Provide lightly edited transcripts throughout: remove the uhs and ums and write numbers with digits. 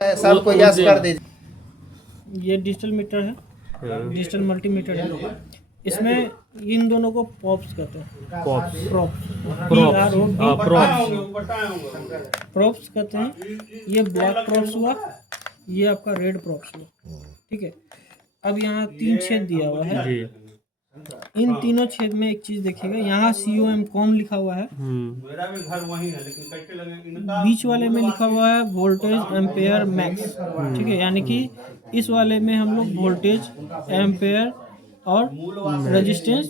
सबको यस कर दीजिए। ये डिजिटल मीटर है, डिजिटल मल्टीमीटर है। इसमें इन दोनों को पॉप्स कहते हैं। पॉप्स प्रोप्स कहते हैं। ये ब्लैक प्रोप्स हुआ, ये आपका रेड प्रोप्स हुआ। ठीक है, अब यहाँ 3 छेद दिया हुआ है जी। इन तीनों छेद में एक चीज देखिएगा, यहाँ COM कॉम लिखा हुआ है, बीच वाले में लिखा हुआ है वोल्टेज एम्पेयर मैक्स। ठीक है, यानी कि इस वाले में हम लोग वोल्टेज एम्पेयर और रेजिस्टेंस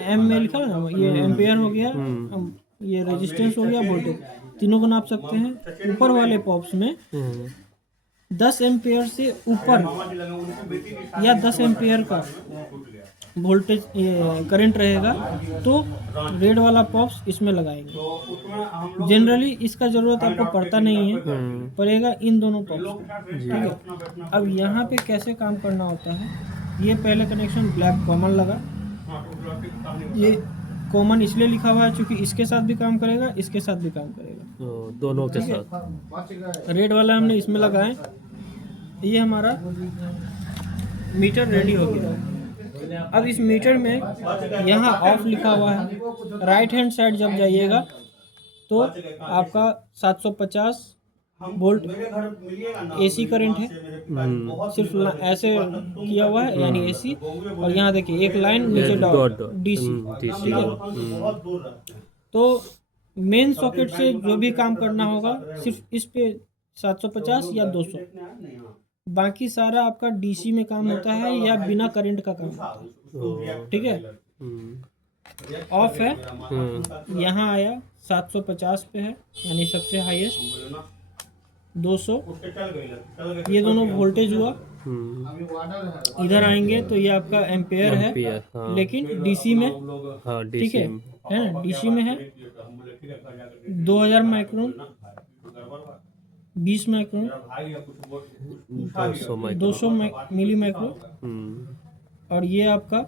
एम में लिखा है ना, ये एम्पेयर हो गया, ये रेजिस्टेंस हो गया, वोल्टेज, तीनों को नाप सकते हैं। ऊपर वाले पॉप्स में 10 एम्पेयर से ऊपर या 10 एम्पेयर का वोल्टेज करंट रहेगा तो रेड वाला पॉप्स इसमें लगाएंगे। जनरली इसका ज़रूरत आपको पड़ता नहीं है, पड़ेगा इन दोनों पॉप्स। ठीक है, अब यहाँ पे कैसे काम करना होता है, ये पहले कनेक्शन ब्लैक कॉमन लगा, ये कॉमन इसलिए लिखा हुआ है क्योंकि इसके साथ भी काम करेगा, इसके साथ भी काम करेगा, दोनों के साथ। रेड वाला हमने इसमें लगाए, ये हमारा मीटर रेडी हो गया। अब इस मीटर में यहाँ ऑफ लिखा हुआ है, राइट हैंड साइड जब जाइएगा तो आपका 750 वोल्ट AC करंट है, सिर्फ ऐसे किया हुआ है यानी AC। और यहाँ देखिए एक लाइन नीचे डॉट DC। ठीक है, तो मेन सॉकेट से जो भी काम करना होगा सिर्फ इस पे 750 या 200, बाकी सारा आपका DC में काम होता है या बिना करंट का काम होता है। ठीक है, ऑफ है, यहाँ आया 750 पे है यानी सबसे हाईएस्ट, 200, ये दोनों वोल्टेज हुआ। इधर आएंगे तो ये आपका एम्पेयर है, हाँ। लेकिन DC में, हाँ, ठीक है ना, DC में है 2000 माइक्रोन, 20 माइक्रोन, 200 मिली माइक्रोन, और ये आपका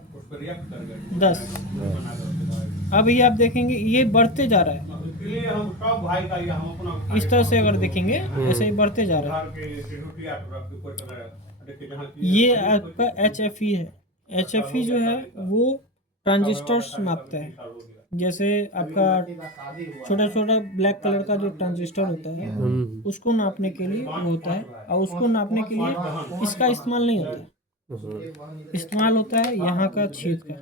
10। अब ये आप देखेंगे ये बढ़ते जा रहा है, इस तरह से अगर देखेंगे ऐसे ही बढ़ते जा रहा है। ये आपका HFE है। HFE जो है वो ट्रांजिस्टर्स मापता है, जैसे आपका छोटा छोटा ब्लैक कलर का जो ट्रांजिस्टर होता है उसको नापने के लिए वो होता है, और उसको नापने के लिए इसका इस्तेमाल नहीं होता है, इस्तेमाल होता है यहाँ का छेद का,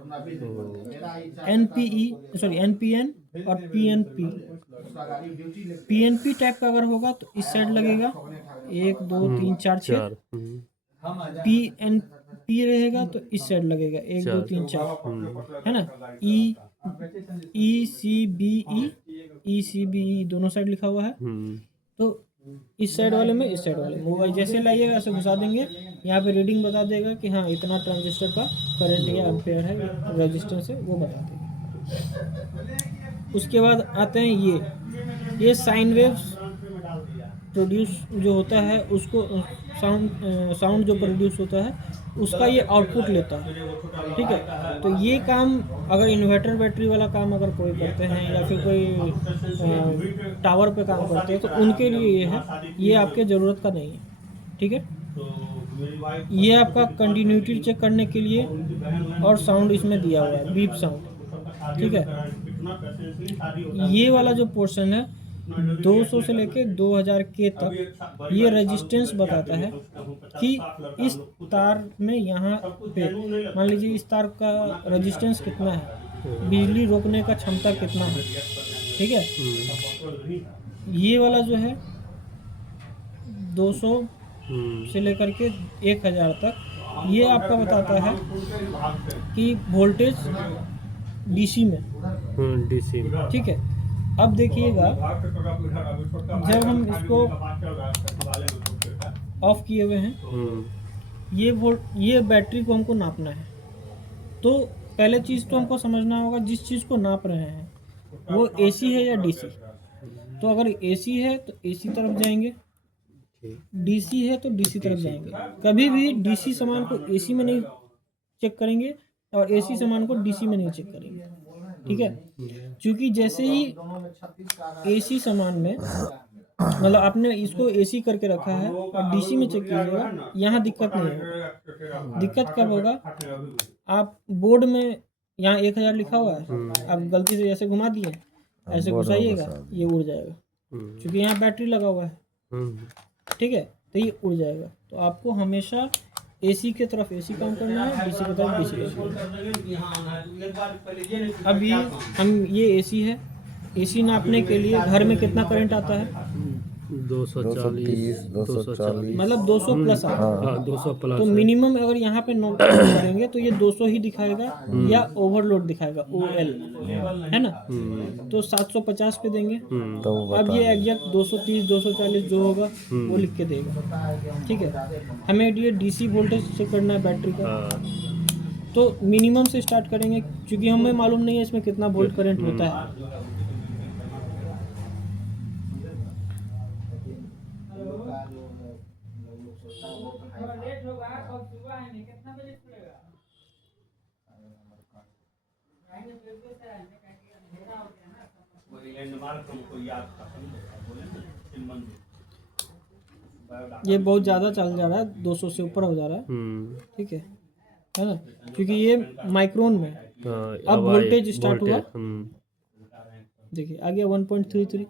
NPN और PNP। PNP टाइप का अगर होगा तो इस साइड लगेगा, 1 2 3 4 छेद। PNP रहेगा तो इस साइड लगेगा, 1 2 3 4, है ना। ECBE दोनों साइड लिखा हुआ है, तो इस साइड वाले में, इस साइड वाले में जैसे लाइएगा ऐसे घुसा देंगे, यहाँ पे रीडिंग बता देगा कि हाँ इतना ट्रांजिस्टर का करंट या एम्पेयर है, रेजिस्टेंस है, वो बता देगा। उसके बाद आते हैं ये साइन वेव्स प्रोड्यूस जो होता है उसको साउंड जो प्रोड्यूस होता है उसका ये आउटपुट लेता है। ठीक है, तो ये काम अगर इन्वर्टर बैटरी वाला काम अगर कोई करते हैं या फिर कोई टावर पे काम करते हैं तो उनके लिए ये है, ये आपके ज़रूरत का नहीं है। ठीक है, ये आपका कंटिन्यूटी चेक करने के लिए, और साउंड इसमें दिया हुआ है बीप साउंड। ठीक है, ये वाला जो पोर्शन है 200 से लेके 2000 के तक ये रेजिस्टेंस बताता है कि इस तार में यहाँ पे मान लीजिए इस तार का रेजिस्टेंस कितना है, बिजली रोकने का क्षमता कितना है। ठीक है, ये वाला जो है 200 से लेकर के 1000 तक ये आपका बताता है कि वोल्टेज DC में। DC। ठीक है, अब देखिएगा जब हम इसको ऑफ किए हुए हैं, ये बैटरी को हमको नापना है, तो पहले चीज़ तो हमको समझना होगा जिस चीज़ को नाप रहे हैं वो AC है या DC। तो अगर AC है तो AC तरफ जाएंगे, DC है तो DC तरफ जाएंगे। कभी भी DC सामान को AC में नहीं चेक करेंगे और AC सामान को DC में नहीं चेक करेंगे। ठीक है, क्योंकि जैसे ही AC सामान में मतलब आपने इसको एसी करके रखा है और डीसी में चेक कीजिएगा, यहाँ दिक्कत नहीं होगा। दिक्कत कब होगा, आप बोर्ड में यहाँ 1000 लिखा हुआ है, आप गलती से ऐसे घुमा दिए, ऐसे घुसाइएगा, ये उड़ जाएगा, क्योंकि यहाँ बैटरी लगा हुआ है। ठीक है, तो ये उड़ जाएगा। तो आपको हमेशा एसी की तरफ एसी काम करना है, डीसी की तरफ डीसी काम करना है। अब ये एसी है, एसी नापने के लिए घर में कितना करंट आता है, 240 240 मतलब 200 प्लस आता है। हाँ 200 प्लस तो है। मिनिमम अगर यहाँ पे नोट करेंगे तो ये 200 ही दिखाएगा या ओवरलोड दिखाएगा, OL है ना। तो 750 पे देंगे, अब ये एग्जैक्ट 230 240 जो होगा वो लिख के देगा। ठीक है, हमें ये डीसी वोल्टेज चेक करना है बैटरी का, तो मिनिमम से स्टार्ट करेंगे, क्योंकि हमें मालूम नहीं है इसमें कितना वोल्ट करंट होता है। ये बहुत ज़्यादा चल जा रहा है, 200 से ऊपर हो जा रहा है। ठीक है ना, क्योंकि ये माइक्रोन में है। अब वोल्टेज स्टार्ट हुआ, देखिए आ गया 1.33।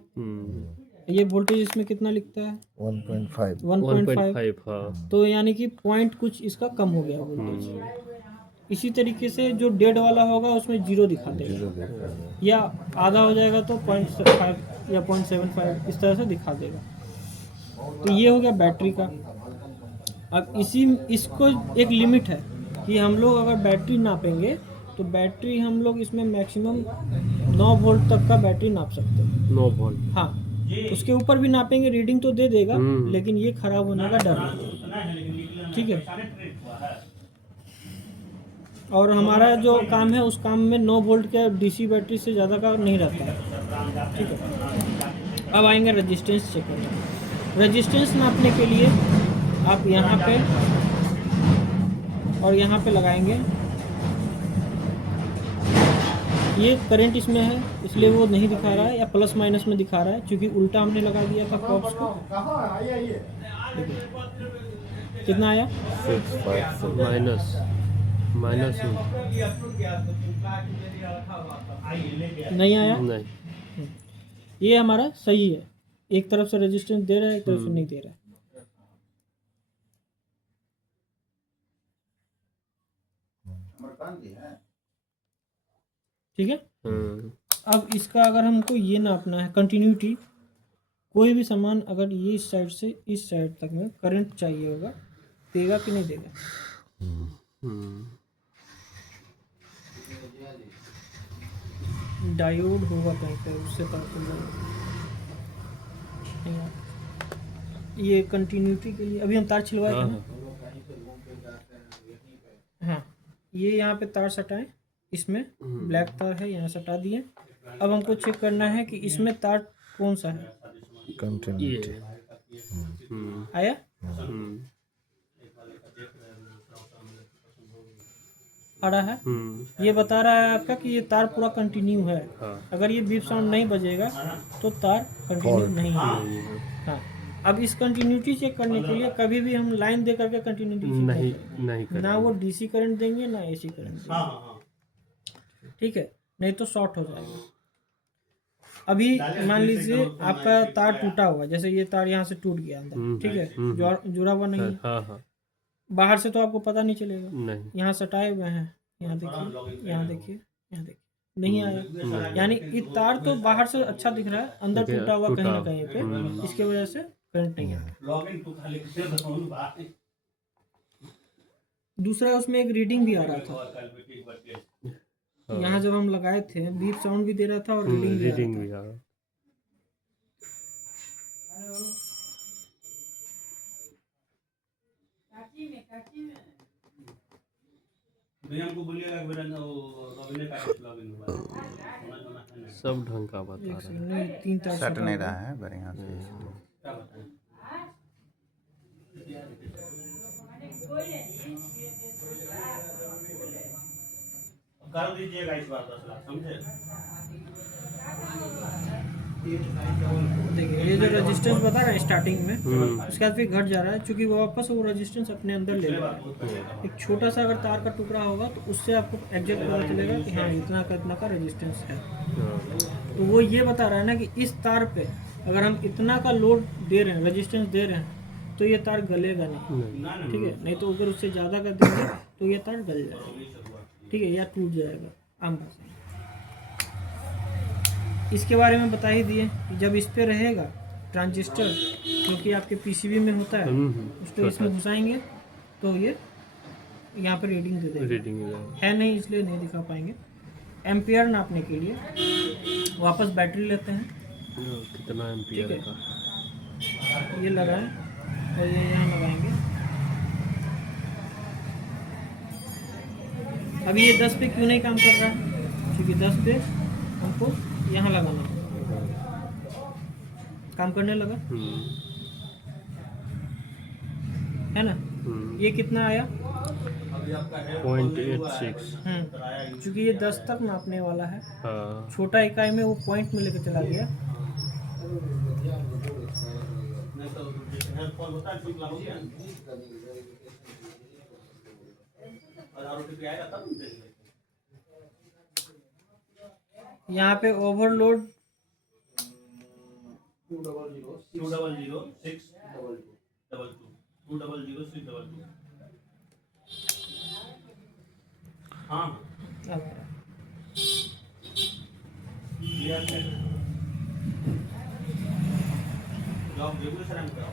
ये वोल्टेज इसमें कितना लिखता है, 1.5। हाँ। तो यानी कि पॉइंट कुछ इसका कम हो गया वोल्टेज। इसी तरीके से जो डेड वाला होगा उसमें 0 दिखा देगा, या आधा हो जाएगा तो 0.5 या 0.75 इस तरह से दिखा देगा। तो ये हो गया बैटरी का। अब इसको एक लिमिट है कि हम लोग अगर बैटरी नापेंगे तो बैटरी हम लोग इसमें मैक्सिमम 9 वोल्ट तक का बैटरी नाप सकते हैं। 9 वोल्ट, हाँ, उसके ऊपर भी नापेंगे रीडिंग तो दे देगा, लेकिन ये खराब होने का डर है। ठीक है, और हमारा जो काम है उस काम में 9 वोल्ट के डीसी बैटरी से ज़्यादा का नहीं रहता है। ठीक है, अब आएंगे रेजिस्टेंस चेक करने। रेजिस्टेंस नापने के लिए आप यहाँ पे और यहाँ पे लगाएंगे। ये करंट इसमें है इसलिए वो नहीं दिखा रहा है, या प्लस माइनस में दिखा रहा है, क्योंकि उल्टा हमने लगा दिया था कॉप्स को। कितना आया, माइनस नहीं आया। नहीं। ये हमारा सही है, एक तरफ से रेजिस्टेंस दे रहा है, एक तरफ से नहीं दे रहा है। ठीक है, अब इसका अगर हमको ये नापना है कंटिन्यूटी, कोई भी सामान अगर ये इस साइड से इस साइड तक में करंट चाहिए होगा, देगा कि नहीं देगा। डायोड होगा कहीं पे, उससे पता चल ये कंटिन्यूटी के लिए अभी हम तार छिलवाए थे ना। हाँ, ये यहाँ पे तार सटाएं, इसमें ब्लैक तार है, यहाँ सटा दिए। अब हमको चेक करना है कि इसमें तार कौन सा है, कंटिन्यूटी आया। आ रहा है, ये बता रहा है आपका कि ये तार पूरा कंटिन्यू है। अगर ये बीप साउंड नहीं बजेगा तो तार कंटिन्यू नहीं है। हाँ, अब इस कंटिन्यूटी चेक करने के लिए कभी भी हम लाइन दे करके कंटिन्यूटी नहीं करेंगे, ना वो डीसी करंट देंगे ना एसी करंट देंगे। ठीक है, नहीं तो शॉर्ट हो जाएगा। अभी मान लीजिए आपका तार टूटा हुआ, जैसे ये तार यहाँ से टूट गया अंदर, ठीक है, जुड़ा हुआ नहीं है, बाहर से तो आपको पता नहीं चलेगा। यहाँ सटाए हुए हैं, यहाँ देखिए, यहाँ देखिए, यहाँ देखिए, नहीं आया। यानी ये तार तो बाहर से अच्छा दिख रहा है, अंदर टूटा हुआ कहीं ना कहीं पे, इसके वजह से करंट नहीं आया। दूसरा उसमें एक रीडिंग भी आ रहा था, यहाँ जब हम लगाए थे बीप साउंड भी दे रहा था और रीडिंग भी आ रहा था। सब ढंग का बता रहा है, 3 तार सट नहीं रहा है बढ़िया से। कर दीजिएगा इस बार 10 लाख, समझे। देखिए ये जो रेजिस्टेंस बता रहा है स्टार्टिंग में, उसके बाद फिर घट जा रहा है, क्योंकि वो वापस वो रेजिस्टेंस अपने अंदर ले रहा है। एक छोटा सा अगर तार का टुकड़ा होगा तो उससे आपको एग्जैक्ट पता चलेगा कि हाँ इतना का रेजिस्टेंस है। तो वो ये बता रहा है ना कि इस तार पे अगर हम इतना का लोड दे रहे हैं, रेजिस्टेंस दे रहे हैं, तो ये तार गलेगा नहीं, ठीक है। नहीं तो अगर उससे ज़्यादा का देंगे तो ये तार गल जाएगा, ठीक है, या टूट जाएगा आम भाषा में। इसके बारे में बता ही दिए कि जब इस पे रहेगा ट्रांजिस्टर, जो कि आपके पीसीबी में होता है, उसको इसमें घुसाएंगे तो ये यहाँ पर रीडिंग दे देगा। है नहीं इसलिए नहीं दिखा पाएंगे। एम्पियर नापने के लिए वापस बैटरी लेते हैं, कितना एम्पियर ठीक है। का? ये लगाएं और ये यहाँ लगाएंगे। अभी ये 10 पे क्यों नहीं काम कर रहा है? क्योंकि 10 पे हमको यहाँ लगाना काम करने लगा, है ना। ये कितना आया? 0.86। क्योंकि ये 10 तक नापने वाला है, हाँ। छोटा इकाई में वो पॉइंट में लेकर चला गया। यहाँ पे ओवरलोड 2000622 हाँ जॉब रेगुलेशन है क्या?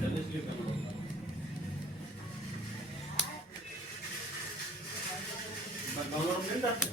जल्दी स्लीप करो। बस डाउनलोड नहीं करते?